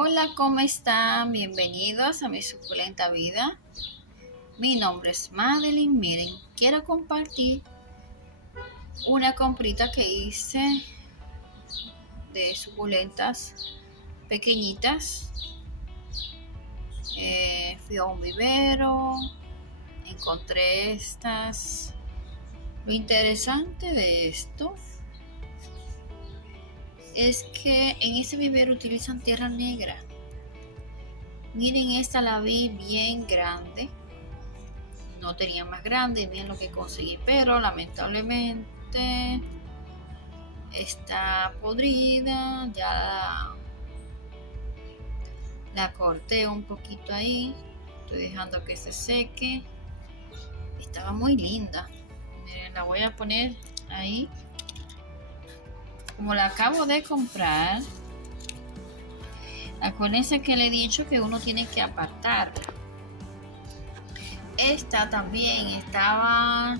Hola, ¿cómo están? Bienvenidos a mi suculenta vida. Mi nombre es Madeline. Miren, quiero compartir una comprita que hice de suculentas pequeñitas. Fui a un vivero, encontré estas. Lo interesante de esto es que en ese vivero utilizan tierra negra. Miren, esta la vi bien grande. No tenía más grande, miren lo que conseguí, pero lamentablemente está podrida. Ya la corté un poquito ahí, estoy dejando que se seque. Estaba muy linda. Miren, la voy a poner ahí. Como la acabo de comprar, acuérdense que le he dicho que uno tiene que apartarla. Esta también estaba,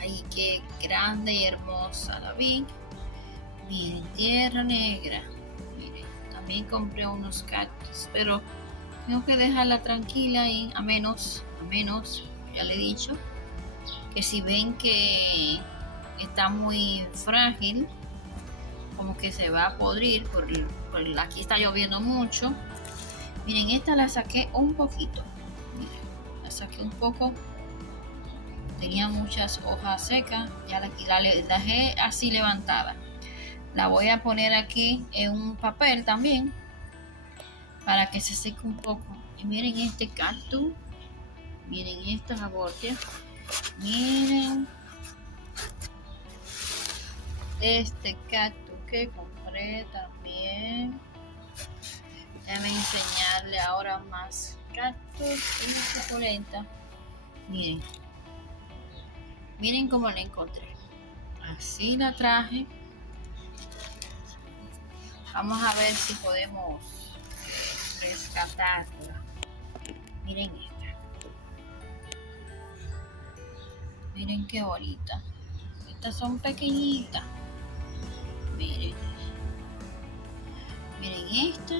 ay, qué grande y hermosa la vi. Miren, tierra negra. Miren, también compré unos cactus, pero tengo que dejarla tranquila y a menos, ya le he dicho, que si ven que está muy frágil, como que se va a podrir, aquí está lloviendo mucho. Miren, esta la saqué un poquito. Miren, la saqué un poco. Tenía muchas hojas secas, ya la dejé así levantada. La voy a poner aquí en un papel también para que se seque un poco. Y miren este cactus, miren estos abortes, miren este cactus que compré también. Déjenme enseñarle ahora más cactus y suculenta. Miren, miren cómo la encontré. Así la traje. Vamos a ver si podemos rescatarla. Miren esta. Miren qué bonita. Estas son pequeñitas. Miren. Miren esta.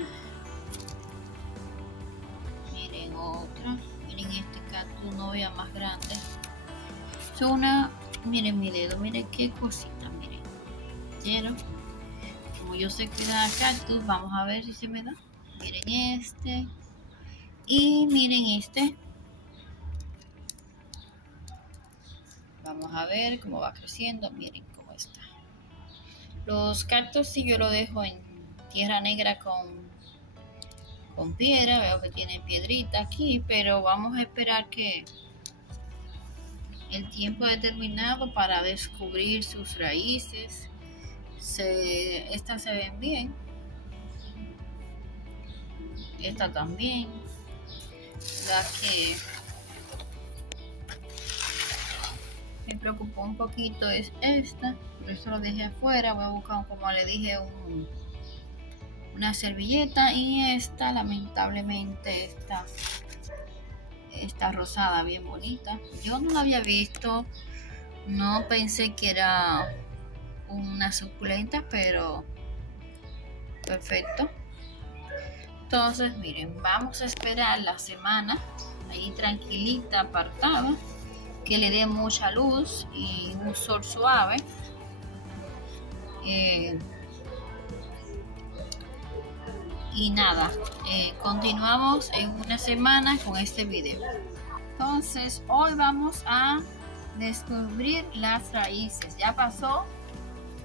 Miren otra. Miren este cactus novia más grande. Es una. Miren mi dedo. Miren qué cosita. Miren. Quiero. Como yo sé que da cactus, vamos a ver si se me da. Miren este. Y miren este. Vamos a ver cómo va creciendo. Miren cómo está. Los cactus sí yo lo dejo en tierra negra con piedra. Veo que tienen piedrita aquí, pero vamos a esperar que el tiempo determinado para descubrir sus raíces. Estas se ven bien. Esta también. La que me preocupó un poquito es esta, por eso lo dejé afuera. Voy a buscar, como le dije, una servilleta. Y esta, lamentablemente, esta rosada bien bonita. Yo no la había visto, no pensé que era una suculenta, pero perfecto. Entonces, miren, vamos a esperar la semana ahí tranquilita, apartada, que le dé mucha luz y un sol suave. Y nada, continuamos en una semana con este video. Entonces, hoy vamos a descubrir las raíces. Ya pasó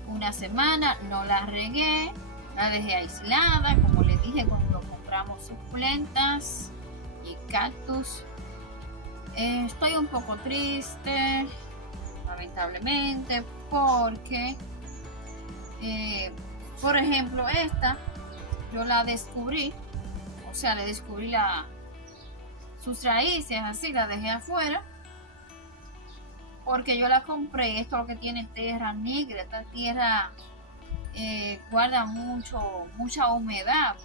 una semana, no la regué, la dejé aislada, como les dije cuando compramos suculentas y cactus. Estoy un poco triste, lamentablemente, porque, por ejemplo, esta yo la descubrí, o sea, le descubrí sus raíces, así la dejé afuera, porque yo la compré. Esto lo que tiene es tierra negra. Esta tierra guarda mucha humedad.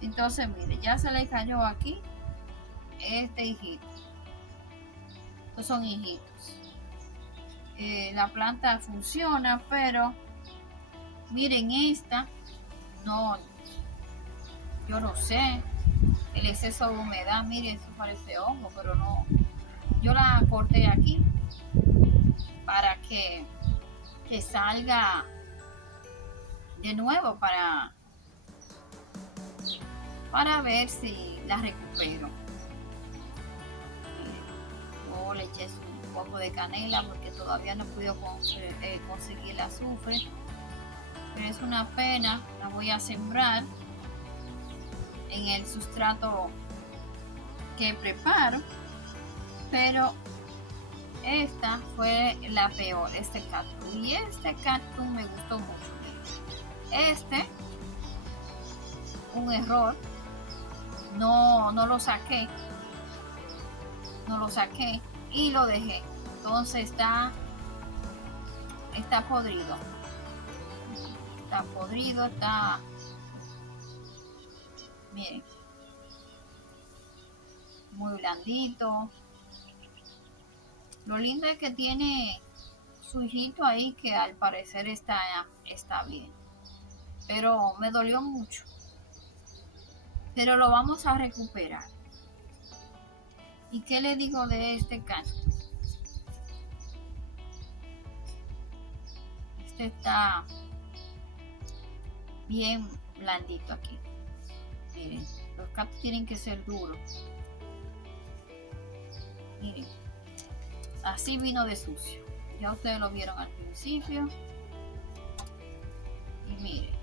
Entonces, mire, ya se le cayó aquí este hijito. Estos son hijitos. La planta funciona, pero miren esta, no, yo no sé, el exceso de humedad, mire, eso parece hongo, pero no. Yo la corté aquí para que salga de nuevo para ver si la recupero. Luego le eché un poco de canela porque todavía no he podido conseguir el azufre. Pero es una pena, la voy a sembrar en el sustrato que preparo. Pero esta fue la peor, este cactus. Y este cactus me gustó mucho. Un error, no lo saqué y lo dejé. Entonces está podrido. Miren, muy blandito. Lo lindo es que tiene su hijito ahí que al parecer está bien. Pero me dolió mucho. Pero lo vamos a recuperar. ¿Y qué le digo de este cactus? Este está bien blandito aquí. Miren, los cactus tienen que ser duros. Miren, así vino de sucio. Ya ustedes lo vieron al principio. Y miren,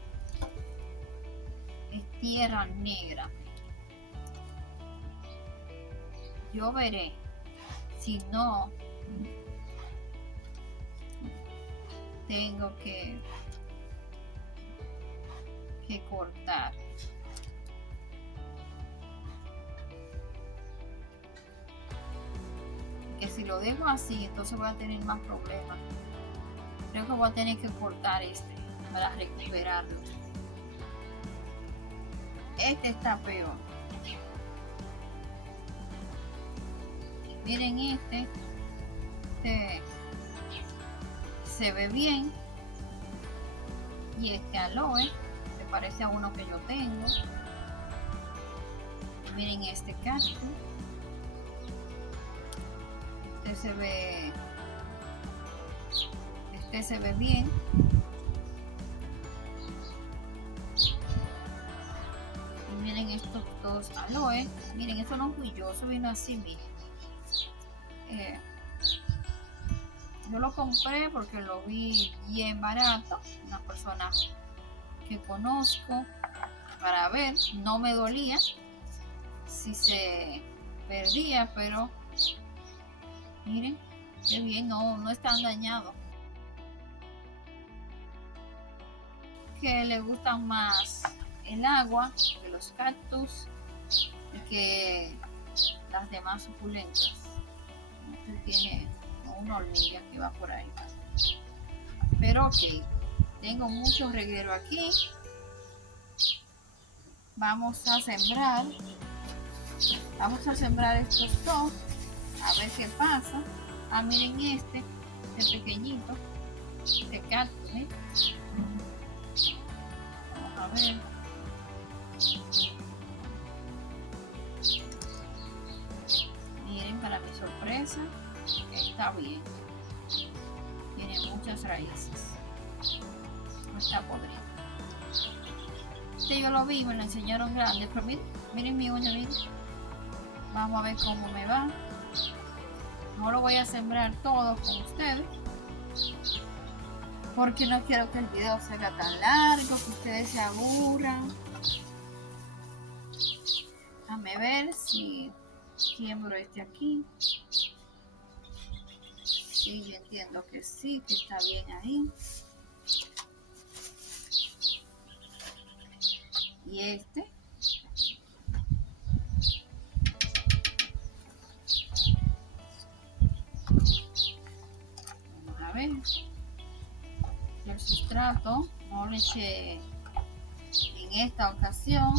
es tierra negra. Yo veré si no tengo que cortar. Que si lo dejo así, entonces voy a tener más problemas. Creo que voy a tener que cortar para recuperarlo. Este está peor. Miren este se ve bien. Y este aloe se parece a uno que yo tengo. Miren este cactus. Este se ve bien. Y miren estos dos aloe. Miren, eso no fui yo, eso vino así, miren. Yo lo compré porque lo vi bien barato. Una persona que conozco para ver, no me dolía si se perdía, pero miren qué bien, no están dañados. Que le gustan más el agua que los cactus y que las demás suculentas. Este tiene una hormiga que va por ahí, pero ok, tengo mucho reguero aquí. Vamos a sembrar estos dos a ver qué pasa. Miren este pequeñito, este cactus, ¿eh? Vamos a ver. Miren, para mi sorpresa, está bien. Tiene muchas raíces. No está podrido. Yo lo vi, me lo enseñaron grande, pero miren mi uña, miren. Vamos a ver cómo me va. No lo voy a sembrar todo con ustedes porque no quiero que el video se haga tan largo, que ustedes se aburran. Déjame ver si siembro este aquí. Sí, yo entiendo que sí, que está bien ahí. Y este. Vamos a ver. El sustrato no le eché en esta ocasión.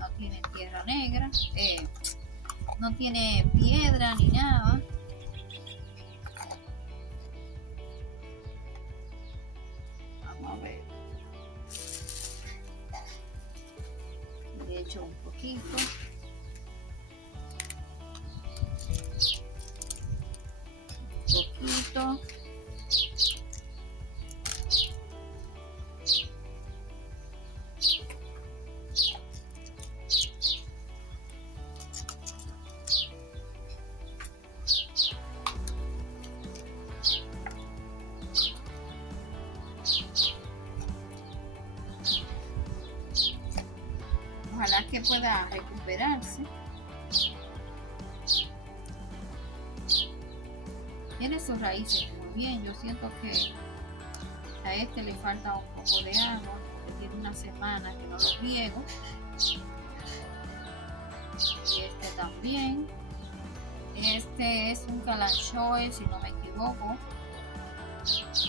No tiene tierra negra. No tiene piedra ni nada. Vamos a ver. echo un poquito. Ojalá que pueda recuperarse. Tiene sus raíces muy bien. Yo siento que a este le falta un poco de agua, porque tiene una semana que no lo riego. Y este también. Este es un calanchoe, si no me equivoco.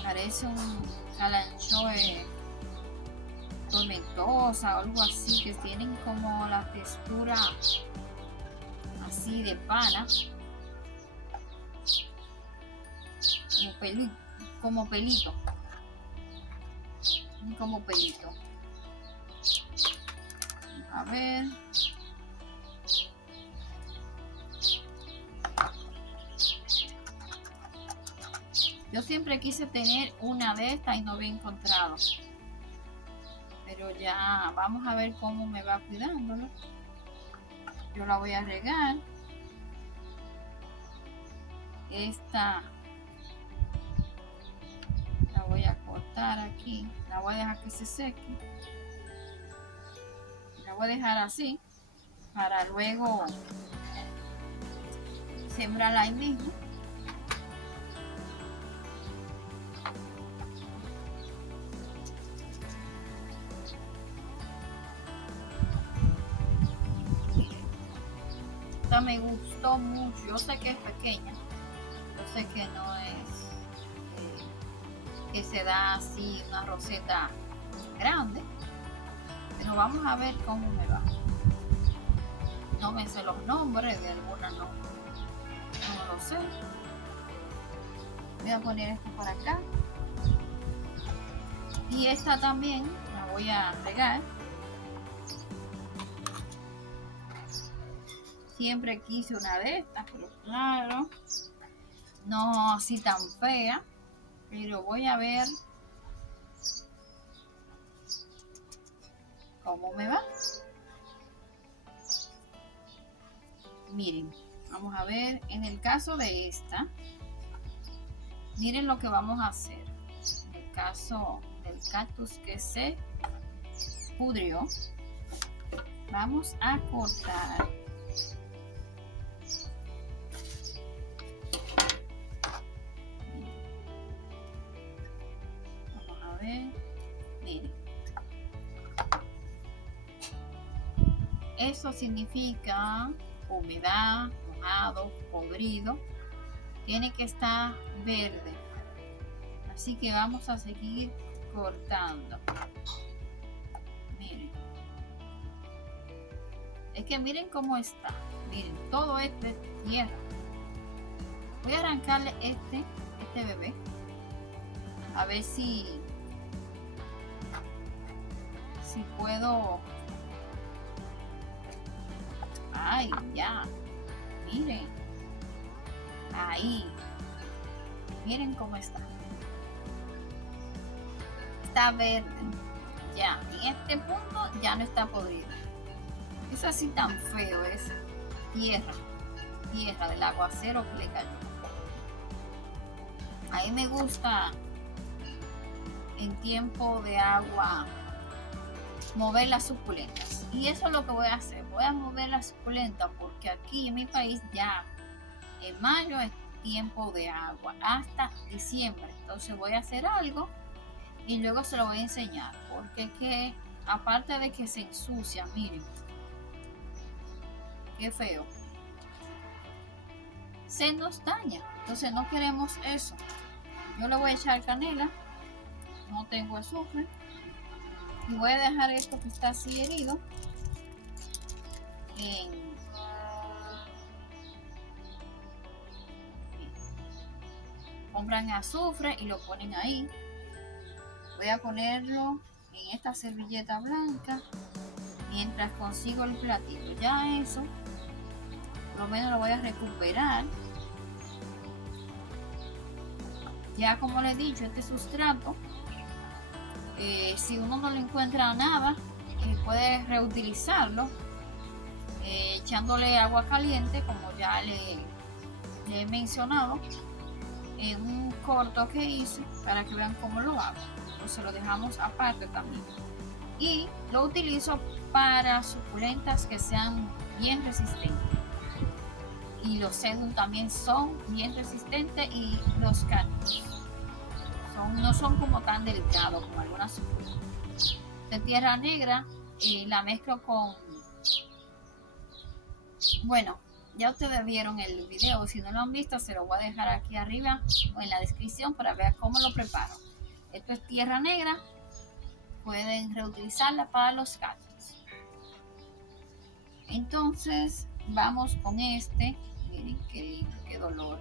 Parece un calanchoe tormentosa o algo así, que tienen como la textura así de pana, como pelito. A ver. Yo siempre quise tener una de estas y no había encontrado. Pero ya vamos a ver cómo me va cuidándolo. Yo la voy a regar. Esta la voy a cortar aquí. La voy a dejar que se seque. La voy a dejar así para luego sembrarla ahí mismo. Esta me gustó mucho. Yo sé que es pequeña. Yo sé que no es que se da así una roseta grande. Pero vamos a ver cómo me va. No me sé los nombres de algunas, no lo sé. Voy a poner esto por acá. Y esta también la voy a regar. Siempre quise una de estas, pero claro, no así tan fea. Pero voy a ver cómo me va. Miren, vamos a ver. En el caso de esta, miren lo que vamos a hacer. En el caso del cactus que se pudrió, vamos a cortar miren, eso significa humedad, mojado, podrido, tiene que estar verde, así que vamos a seguir cortando. Miren, es que miren cómo está, miren, todo este es tierra. Voy a arrancarle este bebé, a ver si puedo. Ay, ya, miren, ahí, miren cómo está verde, ya, en este punto ya no está podrido. Es así tan feo, es tierra del aguacero que le cayó. A mí me gusta en tiempo de agua mover las suculentas, y eso es lo que voy a hacer. Voy a mover las suculentas porque aquí en mi país ya en mayo es tiempo de agua hasta diciembre. Entonces voy a hacer algo y luego se lo voy a enseñar, porque es que aparte de que se ensucia, miren qué feo, se nos daña. Entonces no queremos eso. Yo le voy a echar canela, no tengo azúcar, y voy a dejar esto que está así herido compran azufre y lo ponen ahí. Voy a ponerlo en esta servilleta blanca mientras consigo el platito. Ya eso, por lo menos lo voy a recuperar. Ya como les he dicho, este sustrato, si uno no le encuentra nada, puede reutilizarlo echándole agua caliente, como ya le he mencionado en un corto que hice, para que vean cómo lo hago. Entonces lo dejamos aparte también. Y lo utilizo para suculentas que sean bien resistentes. Y los sedum también son bien resistentes, y los cactus no son como tan delicados como algunas suculentas. De tierra negra la mezclo con, bueno, ya ustedes vieron el video. Si no lo han visto, se lo voy a dejar aquí arriba o en la descripción para ver cómo lo preparo. Esto es tierra negra, pueden reutilizarla para los cactus. Entonces vamos con este. Miren qué lindo, qué dolor.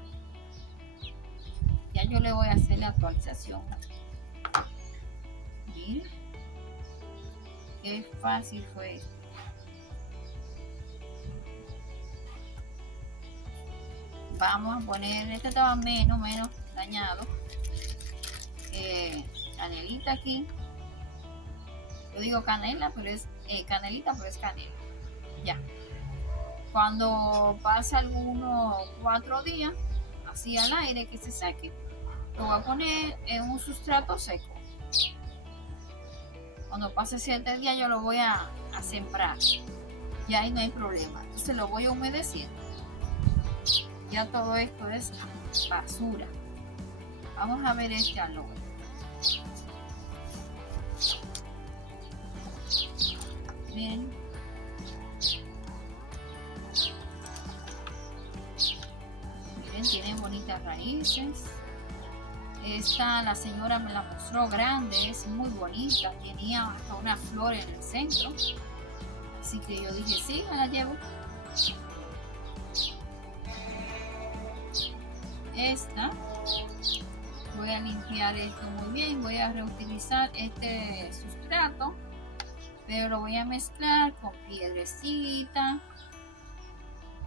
Ya yo le voy a hacer la actualización. Miren qué fácil fue esto. Vamos a poner, este estaba menos dañado. Canelita aquí. Yo digo canela, pero es canelita, pero es canela. Ya. Cuando pase algunos 4 días, así al aire, que se seque, lo voy a poner en un sustrato seco. Cuando pase 7 días, yo lo voy a sembrar. Y ahí no hay problema. Entonces lo voy humedeciendo. Ya todo esto es basura. Vamos a ver este aloe. Bien. Miren, tiene bonitas raíces. Esta la señora me la mostró grande, es muy bonita. Tenía hasta una flor en el centro. Así que yo dije, sí, me la llevo. Esta, voy a limpiar esto muy bien. Voy a reutilizar este sustrato, pero lo voy a mezclar con piedrecita,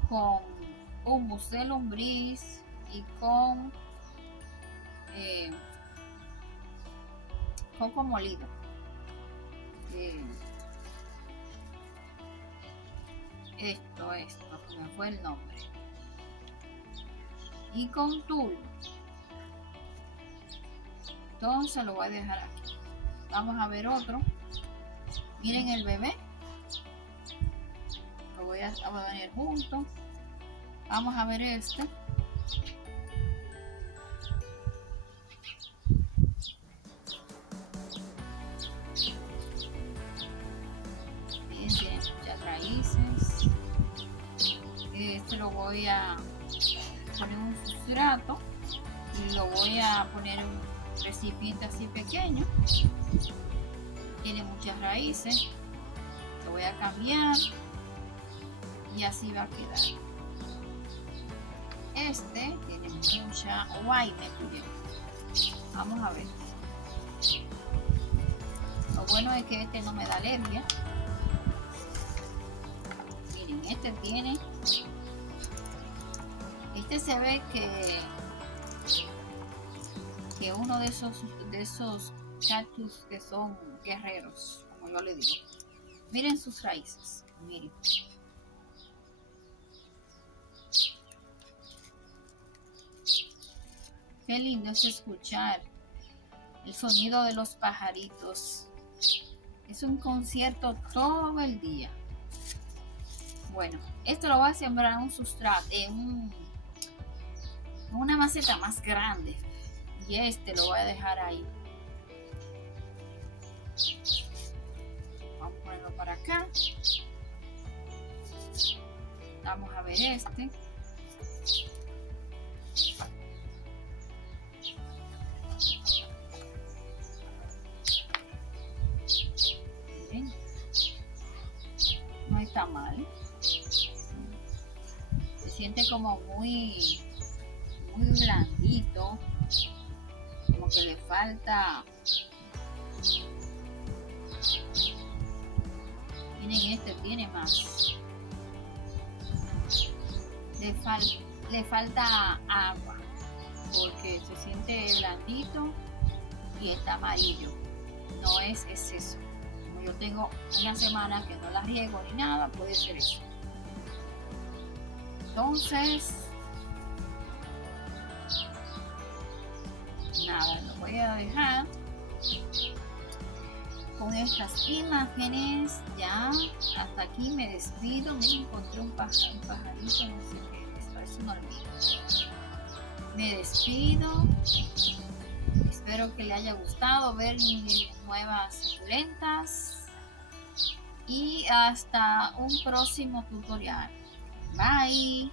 con humus de lombriz y con coco molido. Esto, me fue el nombre. Y con tul. Entonces lo voy a dejar aquí. Vamos a ver otro. Miren el bebé. Lo voy a poner junto. Vamos a ver este. Miren, tiene muchas raíces. Este lo voy a poner un sustrato y lo voy a poner en un recipiente así pequeño. Tiene muchas raíces. Lo voy a cambiar y así va a quedar. Este tiene mucha. Guay, me cuidé. Vamos a ver. Lo bueno es que este no me da alergia. Miren, este tiene. Este se ve que uno de esos cactus que son guerreros, como yo le digo. Miren sus raíces. Miren. Qué lindo es escuchar el sonido de los pajaritos. Es un concierto todo el día. Bueno, esto lo voy a sembrar en un sustrato, en una maceta más grande. Y este lo voy a dejar ahí. Vamos a ponerlo para acá. Vamos a ver este. Miren. No está mal. Se siente como muy blandito. Como que le falta. Miren, este tiene más. Le falta agua porque se siente blandito y está amarillo. No es exceso. Como yo tengo una semana que no la riego ni nada, puede ser eso. Entonces, nada, lo voy a dejar con estas imágenes. Ya hasta aquí me despido. Me encontré un pajarito, no sé qué es, parece una hormiga. Me despido. Espero que le haya gustado ver mis nuevas suculentas y hasta un próximo tutorial. Bye.